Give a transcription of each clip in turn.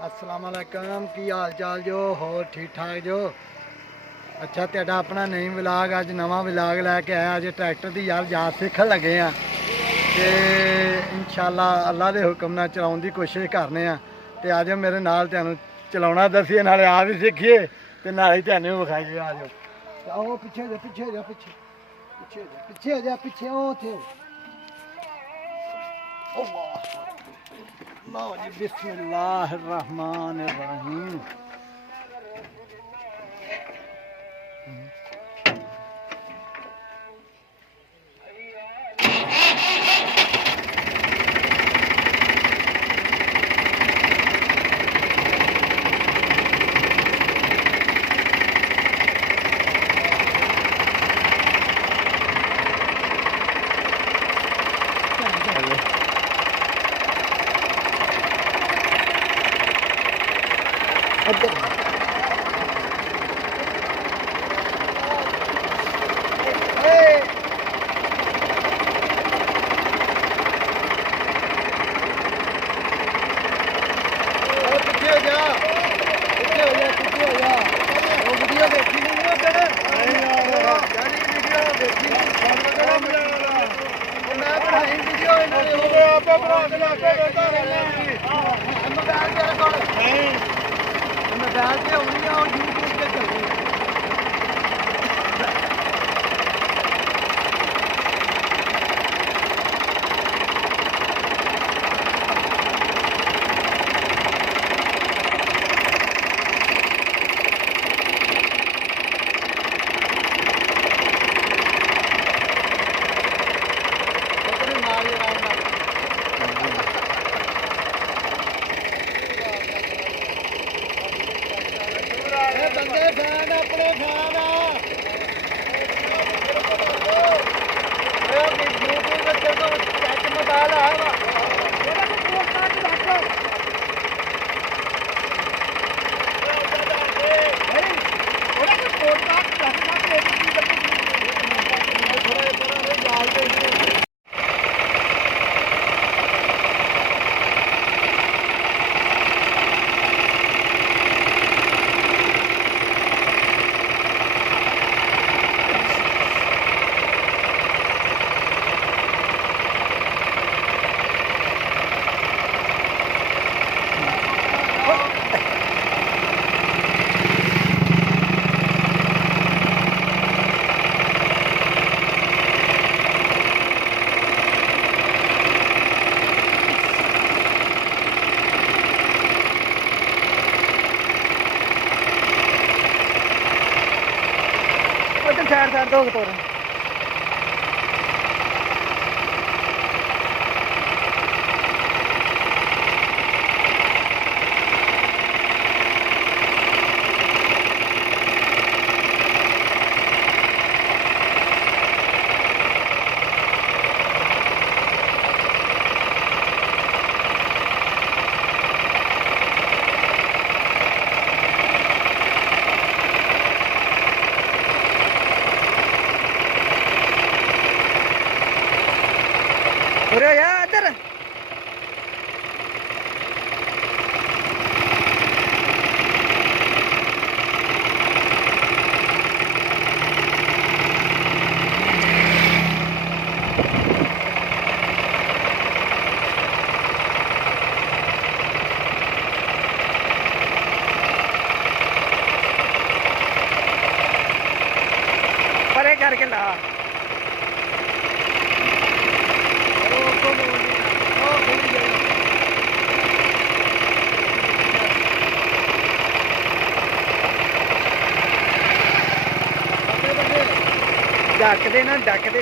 अस्सलाम वालेकुम की हाल चाल जो होर ठीक ठाक जो। अच्छा तेरा अपना नई विलाग अज नवा विलाग लैके आया। अज ट्रैक्टर की यार जात सीखन लगे हाँ तो इंशाल्लाह अल्लाह के हुक्म नाल चलाने की कोशिश करने। तो आ जाओ मेरे नाल तैनूं चलाना दसीए नाले आप भी सीखिए तो नाले तैनूं भी विखाइए। आ जाओ आओ पिछे हो जा पिछे हो जा पिछे पिछे हो जा पिछे हो जा पिछे ओ थे लो जी बिस्मिल्लाहिर्रहमानिर्रहीम। साइड दो तोड़ करके ला डक दे ना डक दे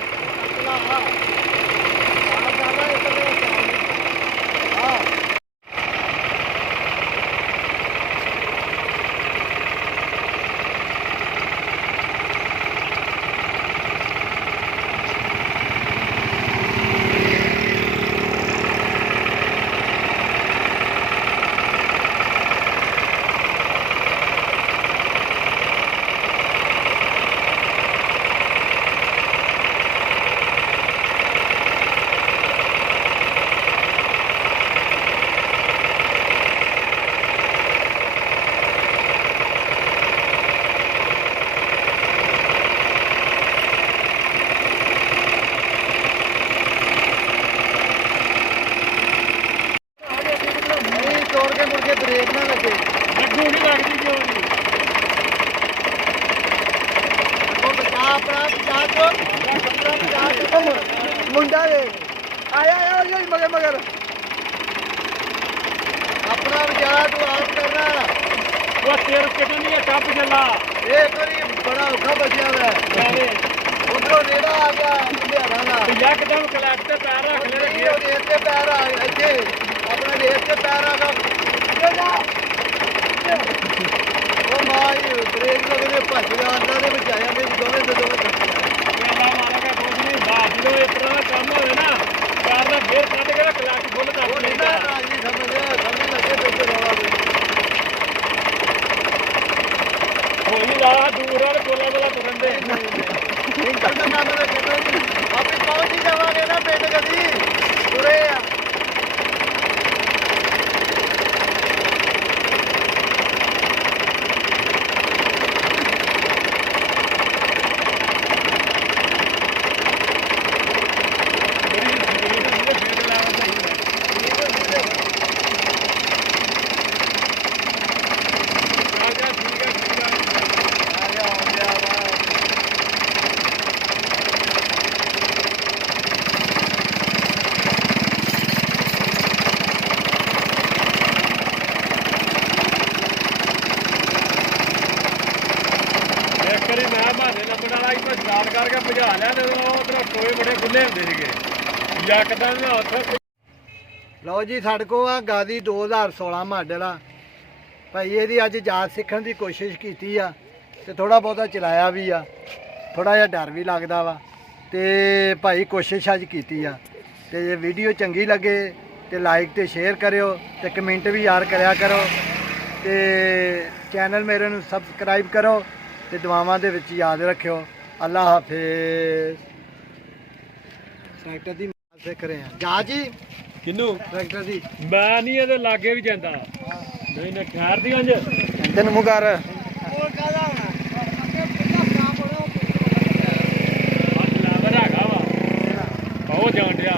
ਮੋੜ ਕੇ ਮੁੜ ਕੇ ਬ੍ਰੇਕ ਨਾ ਲੱਗੇ। ਲੱਗੂ ਨਹੀਂ ਲੱਗਦੀ ਕਿਉਂ ਨਹੀਂ? ਉਹ ਬਚਾ ਆਪਣਾ ਬਚਾ ਮੁੰਡਾ ਦੇ ਆਇਆ ਆਇਆ ਜੀ ਮਗਰ ਮਗਰ ਆਪਣਾ ਵਿਚਾਰਾ ਤੂੰ ਆਪ ਕਰਨਾ। ਉਹ ਤੇਰ ਕੱਢਣੀ ਹੈ ਟੱਪ ਚੱਲਾ ਇਹ ਕਰੀ ਬੜਾ ਔਖਾ ਬਚਿਆ ਵਾ। ਉਧਰੋਂ ਨੇੜਾ ਆ ਗਿਆ ਲੁਧਿਆਣਾ ਦਾ। ਯਕਦਮ ਕਲੈਕਟ ਤੇ ਪੈਰ ਰੱਖ ਲੈ ਨਹੀਂ ਉਹ ਰੇਤ ਤੇ ਪੈਰ ਆ ਗਿਆ ਇੱਥੇ ਆਪਣਾ ਰੇਤ ਤੇ ਪੈਰ ਆ ਗਿਆ। ਉਹ ਮਾਂ ਹੀ ਬ੍ਰੇਕ ਲੱਗਦੇ ਭੱਜ ਗਿਆ ਅੰਦਰ ਦੇ ਬਚਾਇਆ ਨੇ ਦੋਵੇਂ ਦੇ ਦੋਵੇਂ ਅੱਲਾ ਮਾਰਾਂਗਾ ਕੁਝ ਨਹੀਂ ਹੁੰਦਾ। ਜਦੋਂ ਇਸ ਤਰ੍ਹਾਂ ਦਾ ਕੰਮ ਹੋਵੇ ਨਾ ਪੈਰ ਦਾ ਫੇਰ ਕੱਢ ਕੇ ਕਲੈਕਟ ਫੁੱਲ ਕਰ ਉਹ ਨਹੀਂ ਲੈਂਦਾ। ਰਾਜੀ ਸਮਝ ਲੱਗੇ ਤੇ ਰਵਾ ਦੇ ਹੋਈ ਲਾ ਦੂਰ ਵਾਲੇ ਕੋਲਾ ਵਾਲਾ ਤੁਰਨ ਦੇ। ਨਹੀਂ ਕਰਦਾ ਕੰਮ ਦਾ ਕਿਤੇ ਨਹੀਂ ਆਪੇ ਪਹੁੰਚ ਹੀ ਜਾਵਾਂਗੇ ਨਾ ਪਿੰਡ ਕਦੀ ਤੁਰੇ ਆ। ਕਰੀ ਮੈਂ ਬਹਾਨੇ ਲੱਭਣ ਵਾਲਾ ਇੱਕ ਸਟਾਰਟ ਕਰਕੇ ਭਜਾ ਲਿਆ ਤੇ ਉਧਰੋਂ ਟੋਏ ਬੜੇ ਖੁੱਲੇ ਹੁੰਦੇ ਸੀਗੇ। ਯਕਦਮ ਨਾ ਉੱਥੇ ਲਓ ਜੀ ਸਾਡੇ ਕੋਲ ਆ ਗਾਦੀ 2016 ਮਾਡਲ ਆ ਭਾਈ। ਇਹਦੀ ਅੱਜ ਜਾਚ ਸਿੱਖਣ ਦੀ ਕੋਸ਼ਿਸ਼ ਕੀਤੀ ਆ ਤੇ ਥੋੜਾ ਬਹੁਤਾ ਚਲਾਇਆ ਵੀ ਆ। ਥੋੜਾ ਜਿਹਾ ਡਰ ਵੀ ਲੱਗਦਾ ਵਾ ਤੇ ਭਾਈ ਕੋਸ਼ਿਸ਼ ਅੱਜ ਕੀਤੀ ਆ। ਤੇ ਜੇ ਵੀਡੀਓ ਚੰਗੀ ਲੱਗੇ ਤੇ ਲਾਈਕ ਤੇ ਸ਼ੇਅਰ ਕਰਿਓ ਤੇ ਕਮੈਂਟ ਵੀ ਯਾਰ ਕਰਿਆ ਕਰੋ ਤੇ ਚੈਨਲ ਮੇਰੇ ਨੂੰ ਸਬਸਕ੍ਰਾਈਬ ਕਰੋ ਤੇ ਦੁਆਵਾਂ ਦੇ ਵਿੱਚ ਯਾਦ ਰੱਖਿਓ। ਅੱਲਾ ਹਾਫਿਜ਼। ਟਰੈਕਟਰ ਦੀ ਮਾਰ ਸਿੱਖ ਰਹੇ ਆ ਜਾ ਜੀ। ਕਿੰਨੂ ਟਰੈਕਟਰ ਦੀ ਮੈਂ ਨਹੀਂ ਇਹਦੇ ਲਾਗੇ ਵੀ ਜਾਂਦਾ। ਨਹੀਂ ਨਾ ਖੈਰ ਦੀ ਅੰਜ ਤੈਨੂੰ ਮੂੰਹ ਕਰ ਲਾਵਰ ਹੈਗਾ ਵਾ ਬਹੁਤ ਜਾਣ ਡਿਆ।